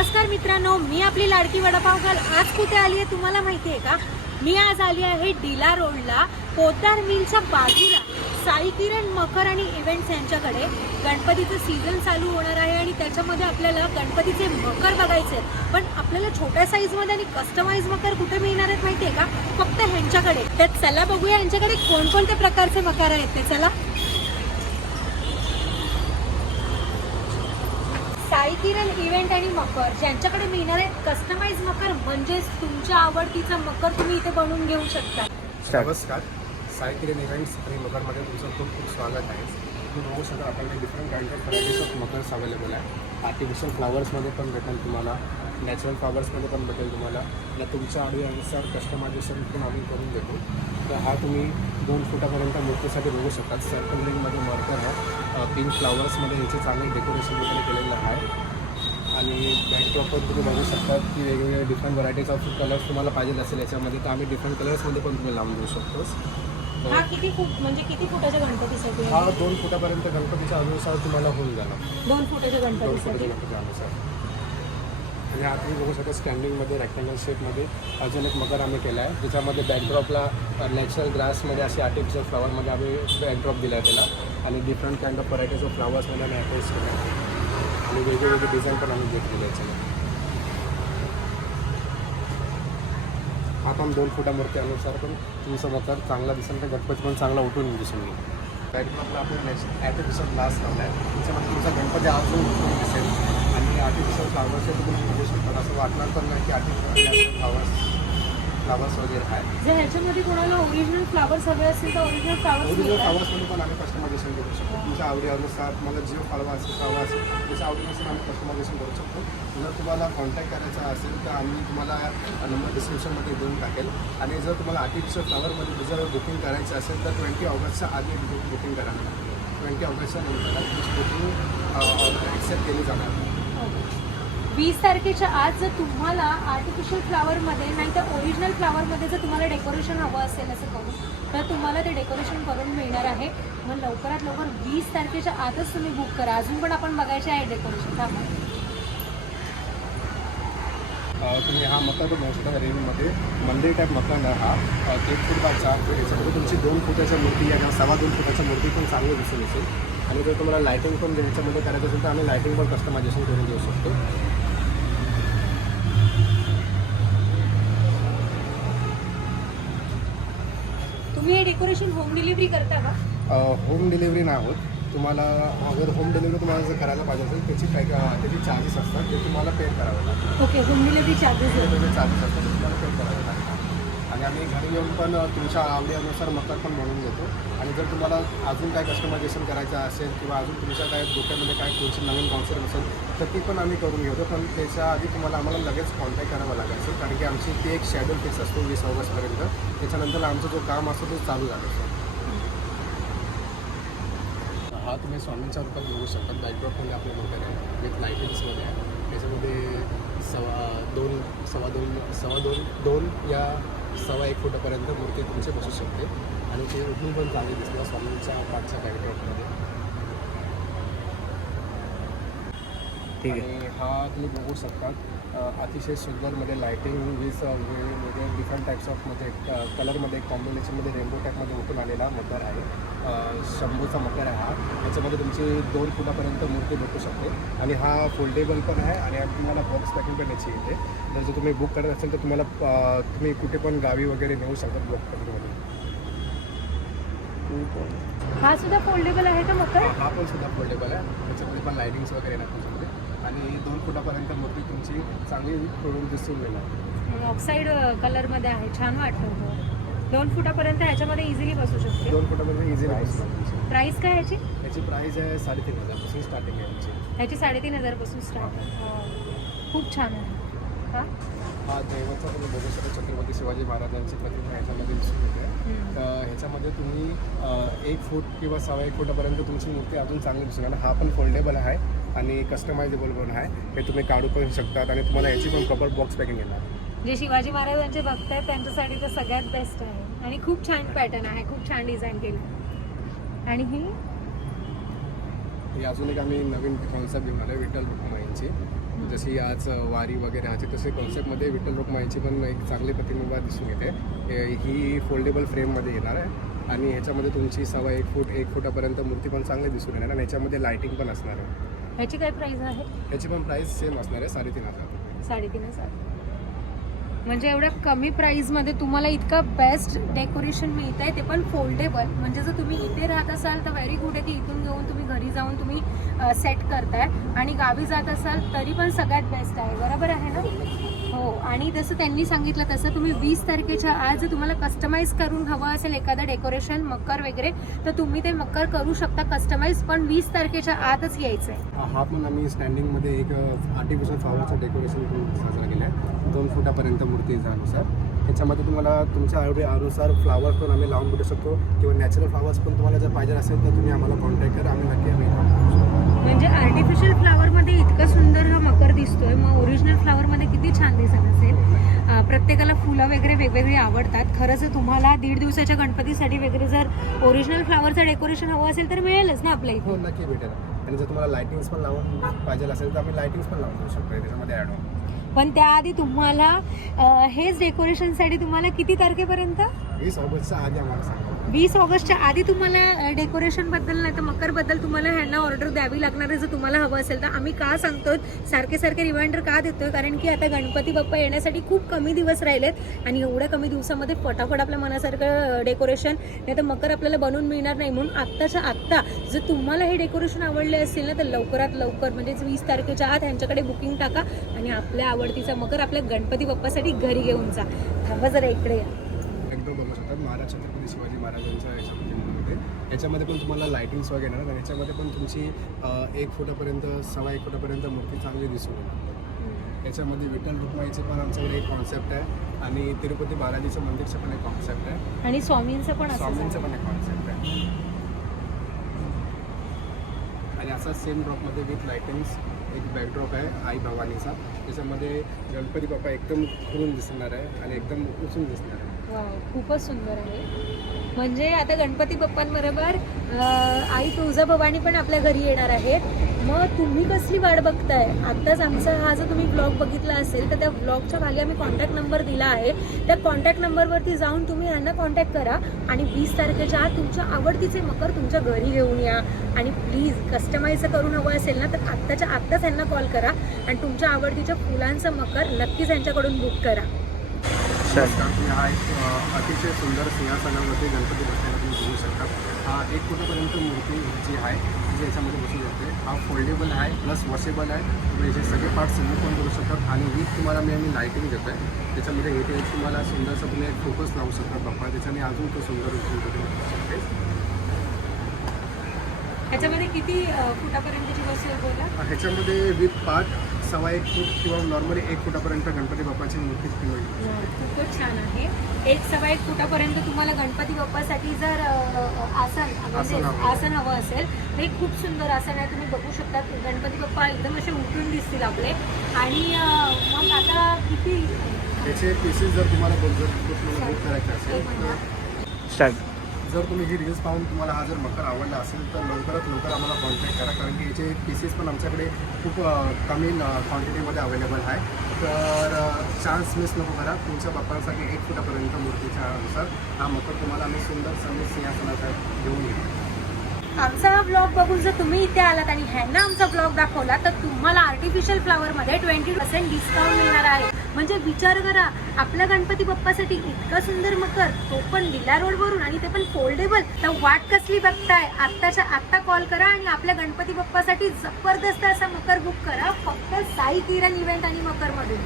नमस्कार मित्रांनो, मी आपली लाडकी वडापाव गर्ल आज कुठे आली आहे तुम्हाला माहिती आहे का? मी आज आली आहे डीला रोडला पोद्दार मिलच्या बाजूला साई किरण मकर आणि इव्हेंट्स यांच्याकडे. गणपतीचं सीझन चालू होणार आहे आणि त्याच्यामध्ये आपल्याला गणपतीचे मकर बघायचे आहेत. पण आपल्याला छोट्या साईजमध्ये आणि कस्टमाइज मकर कुठे मिळणार आहेत माहिती आहे का? फक्त ह्यांच्याकडे. तर चला बघूया यांच्याकडे कोणकोणत्या प्रकारचे मकर आहेत ते. चला, साई किरण इव्हेंट आणि मकर ज्यांच्याकडे मिळणार आहे कस्टमाइज मकर, म्हणजेच तुमच्या आवडतीचा मकर तुम्ही इथे बनवून घेऊ शकता. नमस्कार, साई किरण इव्हेंट्स आणि मकरमध्ये तुमचं खूप खूप स्वागत आहे. तुम्ही बघू शकता आपल्याकडे different kind of varieties of makers available आहे. आर्टिफिशियल फ्लावर्समध्ये पण भेटेल तुम्हाला, नॅचरल फ्लावर्समध्ये पण भेटेल तुम्हाला. या तुमच्या आवडीनुसार कस्टमायझेशन पण आम्ही करून देतो. तर हा तुम्ही 2 फुटापर्यंत मूर्तीसाठी बघू शकता. सर्कलिंगमध्ये मर्कर आहे, पिंक फ्लावर्समध्ये ह्याचे चांगले डेकोरेशन वगैरे केलेलं आहे. आणि बॅकड्रॉप पण तुम्ही बघू शकता की वेगवेगळे डिफरंट व्हरायटीज ऑफ कलर्स तुम्हाला पाहिजे असेल याच्यामध्ये, तर आम्ही डिफरंट कलर्समध्ये पण तुम्ही लावून देऊ शकतो. हा किती फूट म्हणजे किती फुटाच्या गणपतीसाठी? हा 2 फुटापर्यंत गणपतीच्या अनुसार तुम्हाला होऊन जाणार. 2 फुटाच्या 2 गणपतीसाठी फुटाच्या गणपतीच्या अनुसार. आणि हा तुम्ही बघू शकता स्टँडिंगमध्ये रेक्टँगल शेपमध्ये अजून एक मकर आम्ही केला आहे, ज्याच्यामध्ये बॅकड्रॉपला नॅचरल ग्रासमध्ये असे आर्टिफिशियल फ्लावरमध्ये आम्ही बॅकड्रॉप दिला आहे त्याला. आणि different kind of varieties of फ्लावर्समध्ये आम्ही अटॅच केला आहे. आणि वेगवेगळे डिझाईन पण आम्ही घेतलेले याच्यामध्ये. हा पण 2 फुटामूर्ती अनुसार पण तुमचं मकर चांगला दिसेल, तर गणपती पण चांगला उठून दिसून येईल. बॅकड्रॉपला आपण आर्टिफिशियल ग्लास लावला आहे, त्याच्यामध्ये तुमचा गणपती अजून उठून दिसेल. आणि आर्टिफिशियल फ्लावर्सचे तुम्ही बघू शकता, असं वाटणार पण नाही की आर्टिफिशियल फ्लावर्स वगैरे आहे. जर ह्याच्यामध्ये कोणाला ओरिजिनल फ्लावर्स हवे असतील तर ओरिजिनल ओरिजिनल फ्लावर्स फ्लावर्समध्ये पण आम्ही कस्टमायझेशन करू शकतो. तुमच्या आवडीनुसार तुम्हाला जे फ्लावर असेल त्याच्या आवडीनुसार आम्ही कस्टमायझेशन करू शकतो. जर तुम्हाला कॉन्टॅक्ट करायचा असेल तर आम्ही तुम्हाला नंबर डिस्क्रिप्शनमध्ये देऊन टाकेल. आणि जर तुम्हाला आर्टिफिशियल फ्लावरमध्ये जर बुकिंग करायचं असेल तर 20 ऑगस्टच्या आधी बुकिंग करायला लागेल. 20 ऑगस्टच्या नंतर तुमची बुकिंग ॲक्सेप्ट केली जाणार. 20 तारखेच्या आज जर तुम्हाला आर्टिफिशियल फ्लावरमध्ये नाही तर ओरिजिनल फ्लावरमध्ये जर तुम्हाला डेकोरेशन हवं असेल असं करून, तर तुम्हाला ते डेकोरेशन करून मिळणार आहे. मग लवकरात लवकर 20 तारखेच्या आजच तुम्ही बुक करा. अजून पण आपण बघायचे आहे डेकोरेशन. तुम्ही हा मकर बघू शकता रेंजमध्ये मंदिर टाईप मकान आहे हा. 1 फूट बाय 4 फूट. याच्यामध्ये तुमची 2 फुटाच्या मूर्ती आहे, 2.25 फुटाच्या मूर्ती पण चांगली दिसून येईल. आणि जर तुम्हाला लायटिंग पण याच्यामध्ये करायचं असेल तर आम्ही लायटिंग पण कस्टमायझेशन करून देऊ शकतो. तुम्ही हे डेकोरेशन होम डिलिव्हरी करता का? होम डिलिव्हरी नाही होत. तुम्हाला अगर होम डिलिव्हरी तुम्हाला जर करायला पाहिजे असेल त्याची चार्जेस असतात, ते तुम्हाला पे करावे लागतात. Okay, home delivery charges charges असतात, ते तुम्हाला पे करावे लागतात. आणि आम्ही घरी येऊन पण तुमच्या आवडीनुसार मकर पण बनवून देतो. आणि जर तुम्हाला अजून काय कस्टमायझेशन करायचं असेल किंवा अजून तुमच्या काय डोक्यामध्ये काय तुमची नवीन कॉन्सेप्ट असेल तर ती पण आम्ही करून घेतो. पण त्याच्या आधी तुम्हाला आम्हाला लगेच कॉन्टॅक्ट करावा लागायचं, कारण की आमची ती एक शेड्यूल फिक्स असतो 20 ऑगस्टपर्यंत. त्याच्यानंतर आमचा जो काम असतो तो चालू झाला असतो. हा तुम्ही स्वामींच्या रूपात बघू शकता. बॅकड्रॉपमध्ये आपल्या मकर आहे, विथ लायटिंग्समध्ये आहे. त्याच्यामध्ये 2.1 फुटापर्यंत मूर्ती तुमची बसू शकते. आणि ते उठून पण चांगली दिसतं स्वामींच्या पाठच्या बॅकड्रॉपमध्ये. ठीक आहे. आणि हा तुम्ही बघू शकता अतिशय सुंदरमध्ये लायटिंग वीज वेगवेगळे डिफरंट टाईप्स ऑफमध्ये कलरमध्ये कॉम्बिनेशनमध्ये रेनबो टाईपमध्ये उठून आलेला मकर आहे. शंभूचा मकर आहे हा. याच्यामध्ये तुमची 2 फुटापर्यंत मूर्ती भेटू शकते. आणि हा फोल्डेबल पण आहे आणि तुम्हाला बॉक्स पॅकिंग पण याची येते. जर तुम्ही बुक करत असेल तर तुम्हाला तुम्ही कुठे पण गावी वगैरे नेऊ शकता ब्लॉक पॅकिंगमध्ये. हा सुद्धा फोल्डेबल आहे का मकर? हा पण सुद्धा फोल्डेबल आहे. त्याच्यामध्ये पण लायटिंग्स वगैरे येणार तुमच्यामध्ये. आणि 2 फुटापर्यंत मूर्ती तुमची चांगली करून दिसून येणार. ऑक्साईड कलरमध्ये आहे, छान वाटतं. 2 फुटापर्यंत ह्याच्यामध्ये इझिली बसू शकते. 2 फुटापर्यंत इझिली बसू. प्राईस काय याची? याची प्राईस आहे 3,500 पासून स्टार्टिंग आहे याची. ह्याची 3,500 पासून स्टार्ट आहे. खूप छान आहे. हा दैवाचा तुम्ही बघू शकता छत्रपती शिवाजी महाराजांची प्रतिमा ह्याच्यामध्ये दिसून येते. तर ह्याच्यामध्ये तुम्ही 1 फूट किंवा 1.25 फुटापर्यंत तुमची मूर्ती अजून चांगली दिसून येणार. हा पण फोल्डेबल आहे आणि कस्टमायझेबल पण आहे. हे तुम्ही काढू पण शकतात आणि तुम्हाला याची पण प्रॉपर बॉक्स पॅकिंग येणार. जे शिवाजी महाराजांचे भक्त आहेत त्यांच्यासाठी तर सगळ्यात बेस्ट आहे. आणि खूप छान पॅटर्न आहे, खूप छान डिझाईन केलं. आणि ही अजून एक आम्ही नवीन कॉन्सेप्ट घेऊन आलो विठ्ठल रुक्माईंची. जशी आज वारी वगैरे ह्याची तसे कॉन्सेप्टमध्ये विठ्ठल रखुमाईची पण एक चांगली प्रतिमा दिसून येते. ही फोल्डेबल फ्रेममध्ये येणार आहे आणि ह्याच्यामध्ये तुमची 1.25 फुटापर्यंत मूर्ती पण चांगली दिसून येणार आणि ह्याच्यामध्ये लायटिंग पण असणार आहे. ह्याची काय प्राइस आहे? ह्याची पण प्राईस सेम असणार आहे 3,500. 3,500. म्हणजे एवढ्या कमी प्राईसमध्ये तुम्हाला इतकं बेस्ट डेकोरेशन मिळत आहे, ते पण फोल्डेबल. म्हणजे जर तुम्ही इथे राहत असाल तर व्हेरी गुड आहे की इथून घेऊन तुम्ही घरी जाऊन तुम्ही सेट करताय, आणि गावी जात असाल तरी पण सगळ्यात बेस्ट आहे. बरोबर आहे ना? हो. आणि जसं त्यांनी सांगितलं तसं तुम्ही 20 तारखेच्या आज जर तुम्हाला कस्टमाइज करून हवं असेल एखादं डेकोरेशन मकर वगैरे, तर तुम्ही ते मकर करू शकता कस्टमाइज, पण 20 तारखेच्या आतच यायचं आहे. हा पण आम्ही स्टँडिंगमध्ये एक आर्टिफिशियल फ्लॉवरचं डेकोरेशन करून साजरा केलं आहे 2 फुटापर्यंत मूर्तीनुसार. त्याच्यामध्ये तुम्हाला तुमच्या आवडीनुसार फ्लावर पण आम्ही लावून भेटू शकतो किंवा नॅचरल फ्लावर्स पण तुम्हाला जर पाहिजे असेल तर तुम्ही आम्हाला कॉन्टॅक्ट करा, आम्ही नक्की म्हणजे आर्टिफिशियल फ्लावरमध्ये इतकं सुंदर हा मकर दिसतोय, मग ओरिजिनल फ्लावरमध्ये किती छान दिसत असेल. प्रत्येकाला फुलं वगैरे वेगवेगळी आवडतात. खरं जर तुम्हाला 1.5 दिवसाच्या गणपतीसाठी वगैरे जर ओरिजिनल फ्लावरचं डेकोरेशन हवं असेल तर मिळेलच ना आपल्या इथे? हो, नक्की भेटेल. आणि जर तुम्हाला लायटिंग्स पण लावून पाहिजे असेल तर आम्ही लायटिंग्स पण लावून देऊ शकतो त्याच्यामध्ये ॲड होऊन. पण त्याआधी तुम्हाला हेच डेकोरेशनसाठी तुम्हाला किती तारखेपर्यंत? 20 ऑगस्टच्या आधी आम्हाला सांगा. 20 ऑगस्टच्या आधी तुम्हाला डेकोरेशनबद्दल नाही तर मकरबद्दल तुम्हाला ह्यांना ऑर्डर द्यावी लागणार आहे जर तुम्हाला हवं असेल तर. आम्ही का सांगतोय सारखे रिमाइंडर का देतोय, कारण की आता गणपती बाप्पा येण्यासाठी खूप कमी दिवस राहिलेत आणि एवढ्या कमी दिवसामध्ये फटाफट आपल्या मनासारखं डेकोरेशन नाही तर मकर आपल्याला बनवून मिळणार नाही. म्हणून आत्ताच्या आत्ता जर तुम्हाला हे डेकोरेशन आवडले असेल ना तर लवकरात लवकर म्हणजे 20 तारखेच्या आत ह्यांच्याकडे बुकिंग टाका आणि आपल्या आवडतीचा मकर आपल्या गणपती बाप्पासाठी घरी घेऊन जा. थांबा जरा इकडे या. एकदम बघू शकतात महाराज छत्रपती शिवाजी महाराजांच्या याच्यामध्ये याच्यामध्ये पण तुम्हाला लायटिंग्स वगैरे येणार आणि याच्यामध्ये पण तुमची 1 फुटापर्यंत 1.25 फुटापर्यंत मूर्ती चांगली दिसून येणार. याच्यामध्ये विठ्ठल रखुमाईचे पण आमच्याकडे एक कॉन्सेप्ट आहे आणि तिरुपती बालाजीचं मंदिरचं पण एक कॉन्सेप्ट आहे आणि स्वामींचं पण पण एक कॉन्सेप्ट आहे. आणि असा सेम ड्रॉपमध्ये विथ लायटिंग्स एक बॅकड्रॉप आहे आई भवानीचा. त्याच्यामध्ये गणपती बाप्पा एकदम खुलून दिसणार आहे आणि एकदम उचून दिसणार आहे. खूपच सुंदर आहे. म्हणजे आता गणपती बाप्पांबरोबर आई तुळजाभवानी पण आपल्या घरी येणार आहे. मग तुम्ही कसली वाट बघताय? आत्ताच आमचा हा जर तुम्ही ब्लॉग बघितला असेल तर त्या ब्लॉगच्या खाली आम्ही कॉन्टॅक्ट नंबर दिला आहे. त्या कॉन्टॅक्ट नंबरवरती जाऊन तुम्ही यांना कॉन्टॅक्ट करा आणि 20 तारखेच्या आत तुमच्या आवडतीचे मकर तुमच्या घरी घेऊन या. आणि प्लीज कस्टमाइज करून हवं असेल ना तर आत्ताच्या आत्ताच यांना कॉल करा आणि तुमच्या आवडतीच्या फुलांचं मकर नक्कीच यांच्याकडून बुक करा. तुम्ही हा एक अतिशय सुंदर सिंहासनावरती गणपती बसलेला तुम्ही बघू शकता. हा 1 फुटापर्यंत मूर्ती जी आहे जी याच्यामध्ये बसू शकते. हा फोल्डेबल आहे प्लस वॉशेबल आहे. तुम्ही याचे सगळे पार्ट सिलेक्ट पण करू शकतात आणि विथ तुम्हाला आम्ही लायटिंग देतो आहे. त्याच्यामध्ये इथे तुम्हाला सुंदरसं तुम्ही एक फोकस लावू शकता बाप्पा, त्याच्याने अजून तो सुंदर उचलून करू शकते. ह्याच्यामध्ये किती फुटापर्यंतची बसेल बोला? ह्याच्यामध्ये विथ पार्ट 1.25 फूट किंवा नॉर्मली 1 फुटापर्यंत गणपती बाप्पाची मूर्ती होईल. खूपच छान आहे. 1.25 फुटापर्यंत तुम्हाला गणपती बाप्पासाठी जर आसन हवं असेल तर एक खूप सुंदर आसन आहे. तुम्ही बघू शकता गणपती बाप्पा एकदम असे उठून दिसतील आपले. आणि मग आता किती त्याचे पीसेस जर तुम्हाला बुक करायचे असेल जर तुम्ही ही रील्स पाहून तुम्हाला हा जर मकर आवडला असेल तर लवकरात लवकर आम्हाला कॉन्टॅक्ट करा, कारण की याचे पीसेस पण आमच्याकडे खूप कमी क्वांटिटीमध्ये अवेलेबल आहे. तर चान्स मिस नको करा. तुमच्या बाप्पांसाठी 1 फुटापर्यंत मूर्तीच्या अनुसार हा मकर तुम्हाला आम्ही सुंदर समीर सिंहासनाचा घेऊन येतो. आमचा हा ब्लॉग बघून जर तुम्ही इथे आलात आणि ह्यांना आमचा ब्लॉग दाखवला तर तुम्हाला आर्टिफिशियल फ्लावरमध्ये 20% डिस्काउंट मिळणार आहे. म्हणजे विचार करा, आपल्या गणपती बाप्पासाठी इतका सुंदर मकर, तो पण लीला रोडवरून आणि ते पण फोल्डेबल. तर वाट कसली बघताय? आत्ताच्या आत्ता कॉल करा आणि आपल्या गणपती बाप्पासाठी जबरदस्त असा मकर बुक करा फक्त साई किरण इव्हेंट आणि मकरमधून.